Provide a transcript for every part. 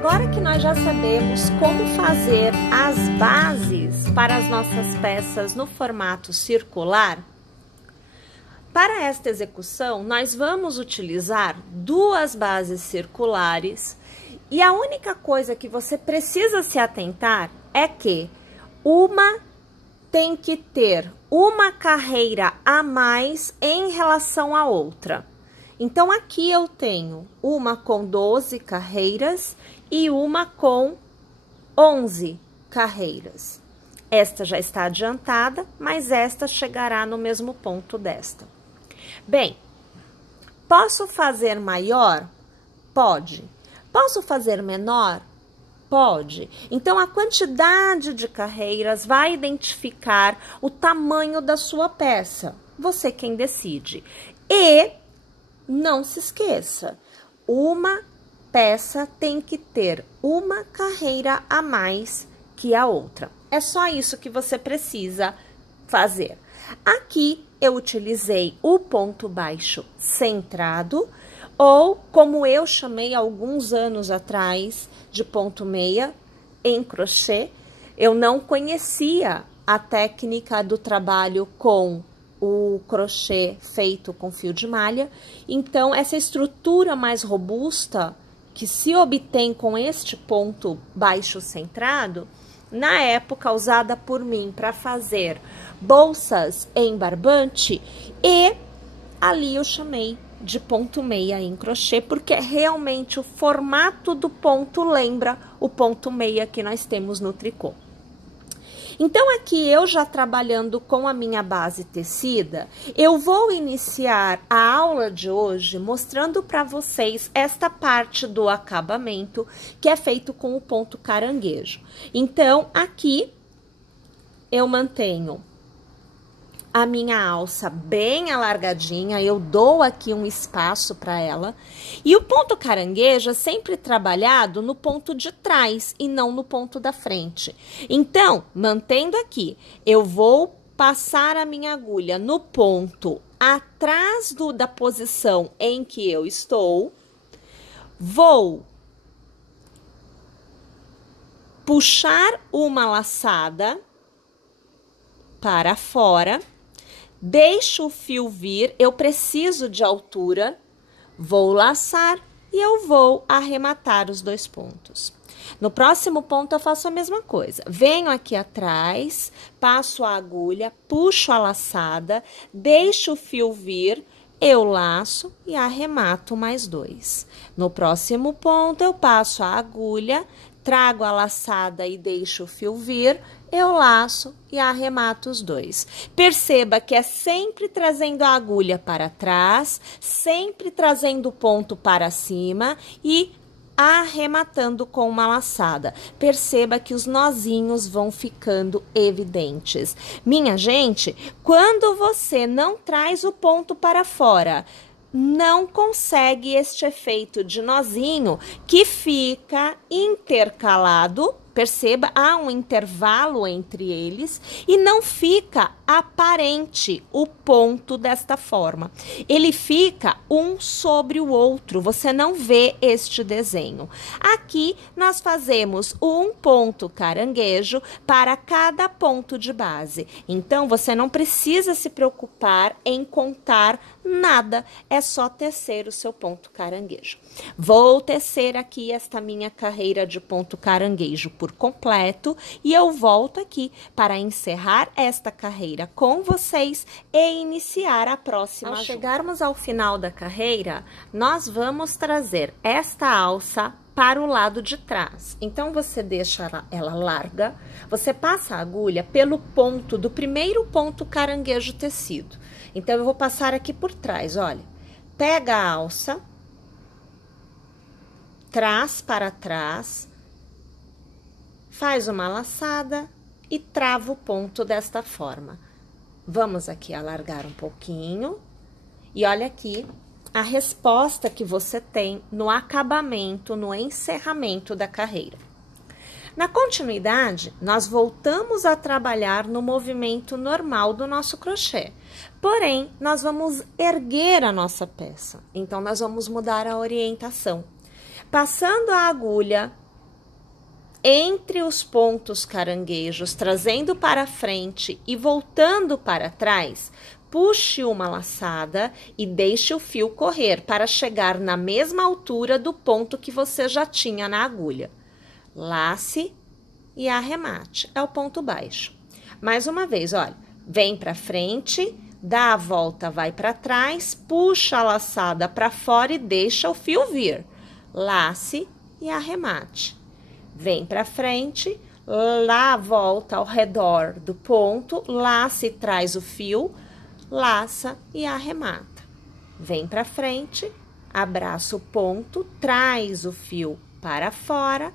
Agora que nós já sabemos como fazer as bases para as nossas peças no formato circular, para esta execução nós vamos utilizar duas bases circulares e a única coisa que você precisa se atentar é que uma tem que ter uma carreira a mais em relação à outra. Então, aqui eu tenho uma com 12 carreiras e uma com 11 carreiras. Esta já está adiantada, mas esta chegará no mesmo ponto desta. Bem, posso fazer maior? Pode. Posso fazer menor? Pode. Então, a quantidade de carreiras vai identificar o tamanho da sua peça. Você quem decide. E não se esqueça, uma peça tem que ter uma carreira a mais que a outra. É só isso que você precisa fazer. Aqui eu utilizei o ponto baixo centrado, ou como eu chamei alguns anos atrás, de ponto meia em crochê. Eu não conhecia a técnica do trabalho com o crochê feito com fio de malha, então essa estrutura mais robusta que se obtém com este ponto baixo centrado, na época usada por mim para fazer bolsas em barbante, e ali eu chamei de ponto meia em crochê, porque realmente o formato do ponto lembra o ponto meia que nós temos no tricô. Então, aqui eu já trabalhando com a minha base tecida, eu vou iniciar a aula de hoje mostrando para vocês esta parte do acabamento que é feito com o ponto caranguejo. Então, aqui eu mantenho a minha alça bem alargadinha, eu dou aqui um espaço para ela. E o ponto caranguejo é sempre trabalhado no ponto de trás e não no ponto da frente. Então, mantendo aqui, eu vou passar a minha agulha no ponto atrás da posição em que eu estou. Vou puxar uma laçada para fora. Deixo o fio vir, eu preciso de altura, vou laçar e eu vou arrematar os dois pontos. No próximo ponto eu faço a mesma coisa. Venho aqui atrás, passo a agulha, puxo a laçada, deixo o fio vir, eu laço e arremato mais dois. No próximo ponto eu passo a agulha, trago a laçada e deixo o fio vir, eu laço e arremato os dois. Perceba que é sempre trazendo a agulha para trás, sempre trazendo o ponto para cima e arrematando com uma laçada. Perceba que os nozinhos vão ficando evidentes. Minha gente, quando você não traz o ponto para fora, não consegue este efeito de nozinho que fica intercalado. Perceba, há um intervalo entre eles e não fica aparente o ponto desta forma. Ele fica um sobre o outro, você não vê este desenho. Aqui nós fazemos um ponto caranguejo para cada ponto de base. Então, você não precisa se preocupar em contar nada, é só tecer o seu ponto caranguejo. Vou tecer aqui esta minha carreira de ponto caranguejo por completo e eu volto aqui para encerrar esta carreira com vocês e iniciar a próxima. Ao chegarmos ao final da carreira, nós vamos trazer esta alça para o lado de trás. Então, você deixa ela larga, você passa a agulha pelo ponto do primeiro ponto caranguejo tecido. Então, eu vou passar aqui por trás, olha. Pega a alça, traz para trás, faz uma laçada e trava o ponto desta forma. Vamos aqui alargar um pouquinho e olha aqui a resposta que você tem no acabamento, no encerramento da carreira. Na continuidade, nós voltamos a trabalhar no movimento normal do nosso crochê. Porém, nós vamos erguer a nossa peça. Então, nós vamos mudar a orientação. Passando a agulha entre os pontos caranguejos, trazendo para frente e voltando para trás, puxe uma laçada e deixe o fio correr para chegar na mesma altura do ponto que você já tinha na agulha. Lace e arremate, é o ponto baixo. Mais uma vez, olha, vem para frente, dá a volta, vai para trás, puxa a laçada para fora e deixa o fio vir. Lace e arremate. Vem para frente, lá volta ao redor do ponto, laça e traz o fio, laça e arremata. Vem para frente, abraça o ponto, traz o fio para fora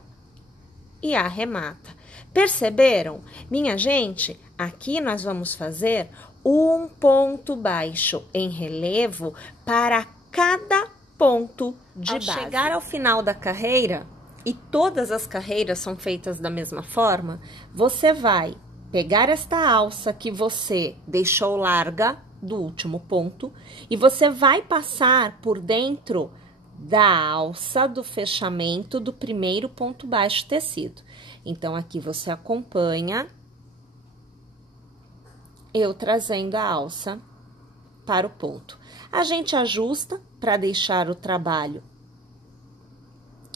e arremata. Perceberam? Minha gente, aqui nós vamos fazer um ponto baixo em relevo para cada ponto de base. Ao chegar ao final da carreira, e todas as carreiras são feitas da mesma forma, você vai pegar esta alça que você deixou larga do último ponto e você vai passar por dentro da alça do fechamento do primeiro ponto baixo tecido. Então, aqui você acompanha eu trazendo a alça para o ponto. A gente ajusta para deixar o trabalho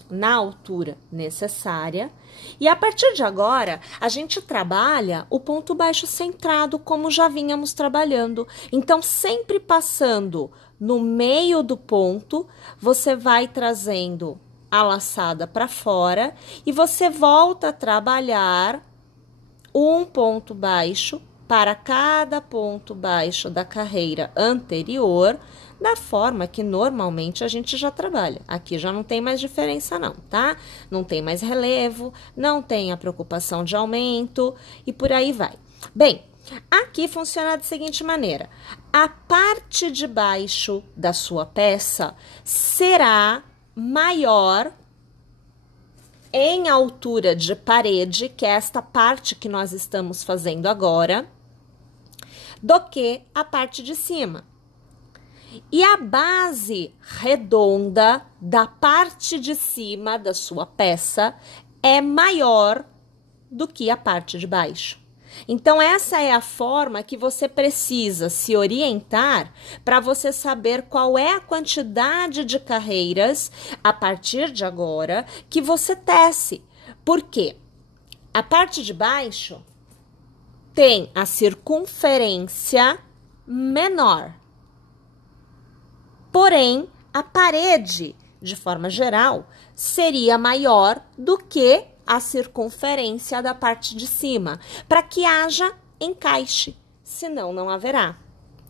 na altura necessária. E a partir de agora, a gente trabalha o ponto baixo centrado, como já vínhamos trabalhando. Então, sempre passando no meio do ponto, você vai trazendo a laçada para fora e você volta a trabalhar um ponto baixo para cada ponto baixo da carreira anterior, da forma que normalmente a gente já trabalha. Aqui já não tem mais diferença não, tá? Não tem mais relevo, não tem a preocupação de aumento e por aí vai. Bem, aqui funciona da seguinte maneira: a parte de baixo da sua peça será maior em altura de parede, que é esta parte que nós estamos fazendo agora, do que a parte de cima. E a base redonda da parte de cima da sua peça é maior do que a parte de baixo. Então, essa é a forma que você precisa se orientar para você saber qual é a quantidade de carreiras, a partir de agora, que você tece. Por quê? A parte de baixo tem a circunferência menor. Porém, a parede, de forma geral, seria maior do que a circunferência da parte de cima, para que haja encaixe, senão não haverá,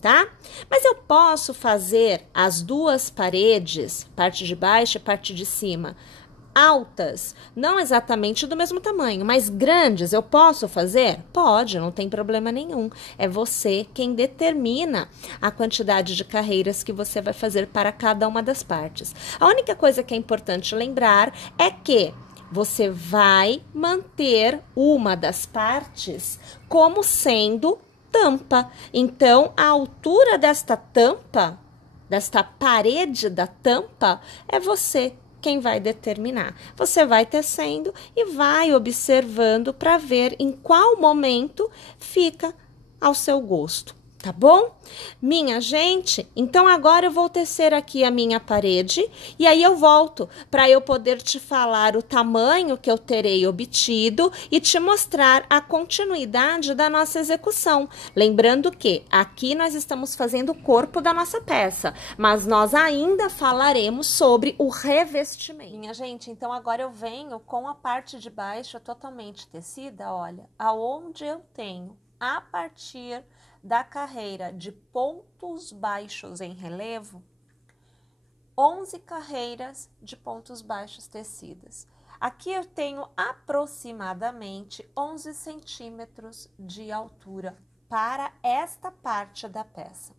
tá? Mas eu posso fazer as duas paredes, parte de baixo e parte de cima, altas, não exatamente do mesmo tamanho, mas grandes, eu posso fazer? Pode, não tem problema nenhum. É você quem determina a quantidade de carreiras que você vai fazer para cada uma das partes. A única coisa que é importante lembrar é que você vai manter uma das partes como sendo tampa. Então, a altura desta tampa, desta parede da tampa, é você quem vai determinar. Você vai tecendo e vai observando para ver em qual momento fica ao seu gosto, tá bom? Minha gente, então agora eu vou tecer aqui a minha parede e aí eu volto para eu poder te falar o tamanho que eu terei obtido e te mostrar a continuidade da nossa execução. Lembrando que aqui nós estamos fazendo o corpo da nossa peça, mas nós ainda falaremos sobre o revestimento. Minha gente, então agora eu venho com a parte de baixo totalmente tecida, olha, aonde eu tenho a partir da carreira de pontos baixos em relevo, 11 carreiras de pontos baixos tecidas. Aqui eu tenho aproximadamente 11 centímetros de altura para esta parte da peça.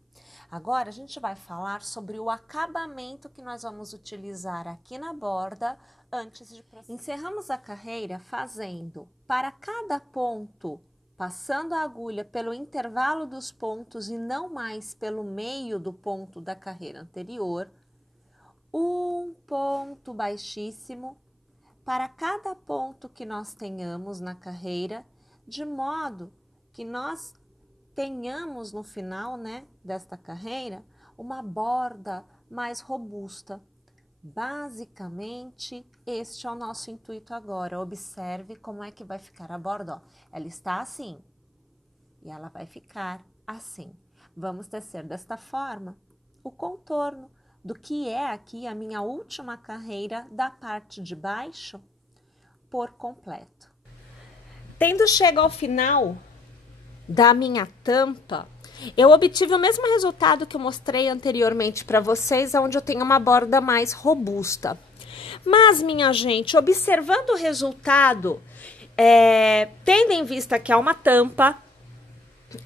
Agora a gente vai falar sobre o acabamento que nós vamos utilizar aqui na borda antes de prosseguir. Encerramos a carreira fazendo para cada ponto, passando a agulha pelo intervalo dos pontos e não mais pelo meio do ponto da carreira anterior, um ponto baixíssimo para cada ponto que nós tenhamos na carreira, de modo que nós tenhamos no final, né, desta carreira, uma borda mais robusta. Basicamente, este é o nosso intuito agora. Observe como é que vai ficar a borda. Ó, ela está assim e ela vai ficar assim. Vamos tecer desta forma o contorno do que é aqui a minha última carreira da parte de baixo por completo. Tendo chegado ao final da minha tampa, eu obtive o mesmo resultado que eu mostrei anteriormente para vocês, onde eu tenho uma borda mais robusta. Mas, minha gente, observando o resultado, tendo em vista que é uma tampa,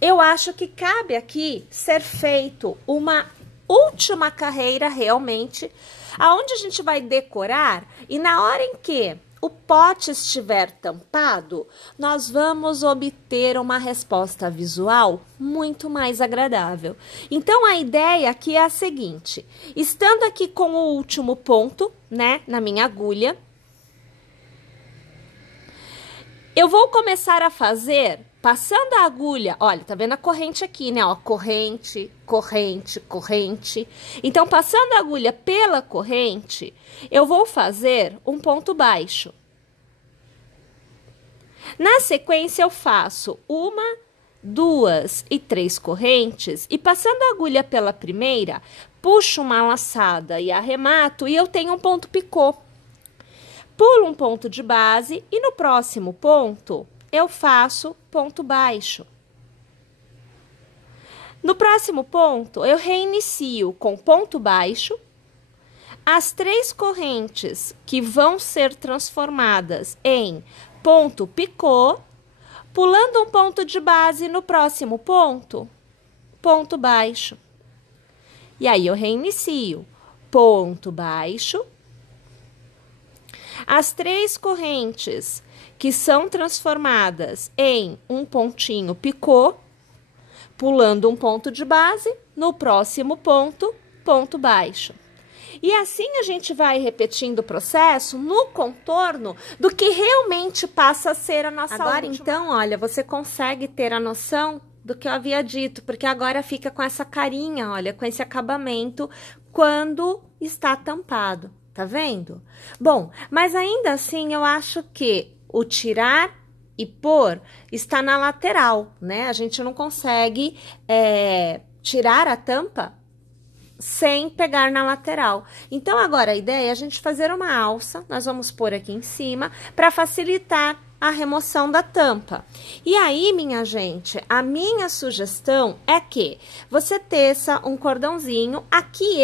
eu acho que cabe aqui ser feito uma última carreira realmente, aonde a gente vai decorar e na hora em que o pote estiver tampado, nós vamos obter uma resposta visual muito mais agradável. Então, a ideia aqui é a seguinte, estando aqui com o último ponto, né, na minha agulha, eu vou começar a fazer, passando a agulha, olha, tá vendo a corrente aqui, né, ó, corrente, corrente, corrente. Então, passando a agulha pela corrente, eu vou fazer um ponto baixo. Na sequência, eu faço 1, 2 e 3 correntes e passando a agulha pela primeira, puxo uma laçada e arremato e eu tenho um ponto picô. Pulo um ponto de base e no próximo ponto eu faço ponto baixo. No próximo ponto, eu reinicio com ponto baixo. As 3 correntes que vão ser transformadas em ponto picô, pulando um ponto de base no próximo ponto, ponto baixo. E aí, eu reinicio, ponto baixo. As 3 correntes que são transformadas em um pontinho picô, pulando um ponto de base, no próximo ponto, ponto baixo. E assim a gente vai repetindo o processo no contorno do que realmente passa a ser a nossa Agora, última. então, olha, você consegue ter a noção do que eu havia dito, porque agora fica com essa carinha, olha, com esse acabamento quando está tampado, tá vendo? Bom, mas ainda assim eu acho que o tirar e pôr está na lateral, né? A gente não consegue tirar a tampa sem pegar na lateral. Então, agora a ideia é a gente fazer uma alça, nós vamos pôr aqui em cima, para facilitar a remoção da tampa. E aí, minha gente, a minha sugestão é que você teça um cordãozinho, aqui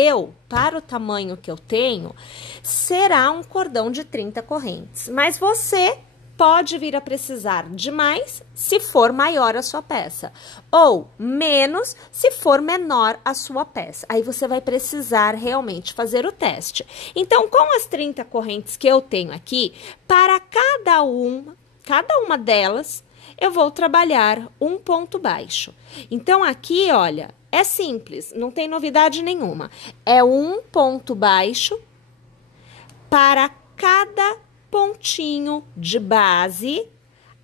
para o tamanho que eu tenho, será um cordão de 30 correntes, mas você pode vir a precisar de mais se for maior a sua peça, ou menos se for menor a sua peça. Aí você vai precisar realmente fazer o teste. Então, com as 30 correntes que eu tenho aqui, para cada uma delas, eu vou trabalhar um ponto baixo. Então, aqui, olha, é simples, não tem novidade nenhuma. É um ponto baixo para cada pontinho de base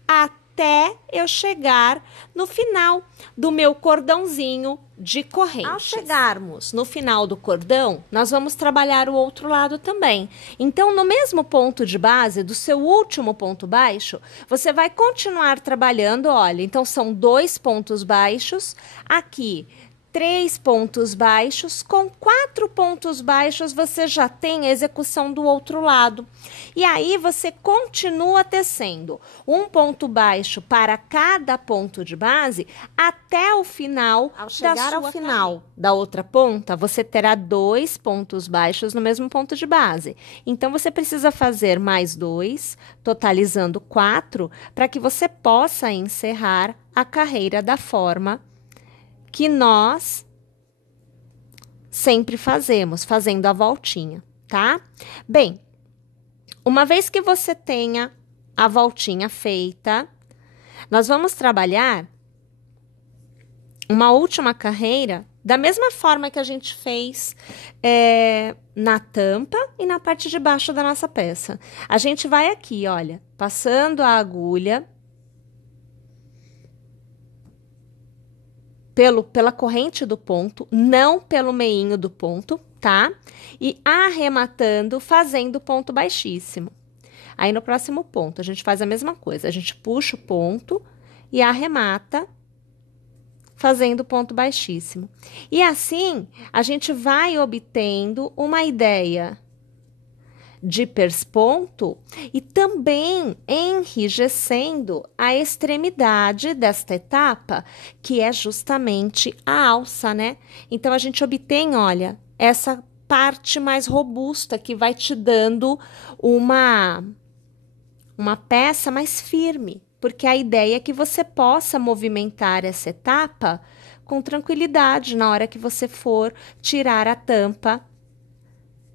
até eu chegar no final do meu cordãozinho de correntes. Ao chegarmos no final do cordão, nós vamos trabalhar o outro lado também. Então, no mesmo ponto de base, do seu último ponto baixo, você vai continuar trabalhando, olha, então são 2 pontos baixos, aqui 3 pontos baixos, com 4 pontos baixos você já tem a execução do outro lado. E aí você continua tecendo um ponto baixo para cada ponto de base até o final. Ao chegar ao final da outra ponta, você terá 2 pontos baixos no mesmo ponto de base. Então, você precisa fazer mais 2, totalizando 4, para que você possa encerrar a carreira da forma que nós sempre fazemos, fazendo a voltinha, tá? Bem, uma vez que você tenha a voltinha feita, nós vamos trabalhar uma última carreira da mesma forma que a gente fez na tampa, e na parte de baixo da nossa peça. A gente vai aqui, olha, passando a agulha pela corrente do ponto, não pelo meinho do ponto, tá? E arrematando, fazendo ponto baixíssimo. Aí, no próximo ponto, a gente faz a mesma coisa. A gente puxa o ponto e arremata, fazendo ponto baixíssimo. E assim, a gente vai obtendo uma ideia de persponto e também enrijecendo a extremidade desta etapa, que é justamente a alça, né? Então, a gente obtém, olha, essa parte mais robusta que vai te dando uma peça mais firme, porque a ideia é que você possa movimentar essa etapa com tranquilidade na hora que você for tirar a tampa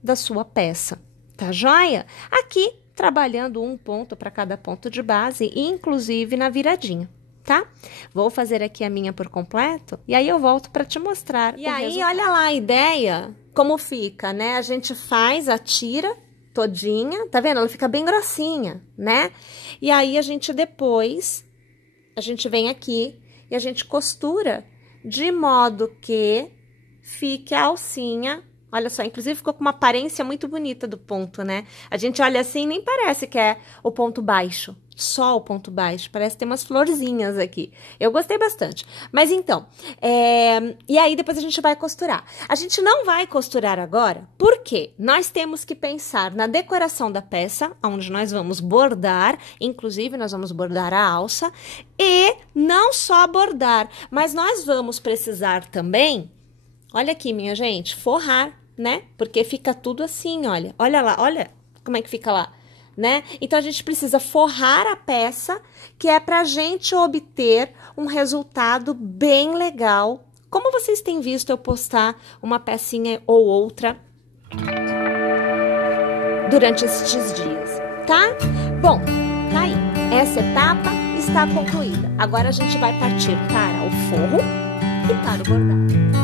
da sua peça. Tá joia? Aqui, trabalhando um ponto para cada ponto de base, inclusive na viradinha, tá? Vou fazer aqui a minha por completo e aí eu volto para te mostrar. E aí, olha lá a ideia, como fica, né? A gente faz a tira todinha, tá vendo? Ela fica bem grossinha, né? E aí, a gente depois, a gente vem aqui e a gente costura de modo que fique a alcinha. Olha só, inclusive ficou com uma aparência muito bonita do ponto, né? A gente olha assim, nem parece que é o ponto baixo, só o ponto baixo. Parece ter umas florzinhas aqui. Eu gostei bastante. Mas então, e aí depois a gente vai costurar. A gente não vai costurar agora, porque nós temos que pensar na decoração da peça, onde nós vamos bordar, inclusive nós vamos bordar a alça, e não só bordar, mas nós vamos precisar também, olha aqui, minha gente, forrar, né? Porque fica tudo assim, olha. Olha lá, olha como é que fica lá, né? Então, a gente precisa forrar a peça, que é pra gente obter um resultado bem legal. Como vocês têm visto eu postar uma pecinha ou outra durante estes dias, tá? Bom, tá aí. Essa etapa está concluída. Agora, a gente vai partir para o forro e para o bordado.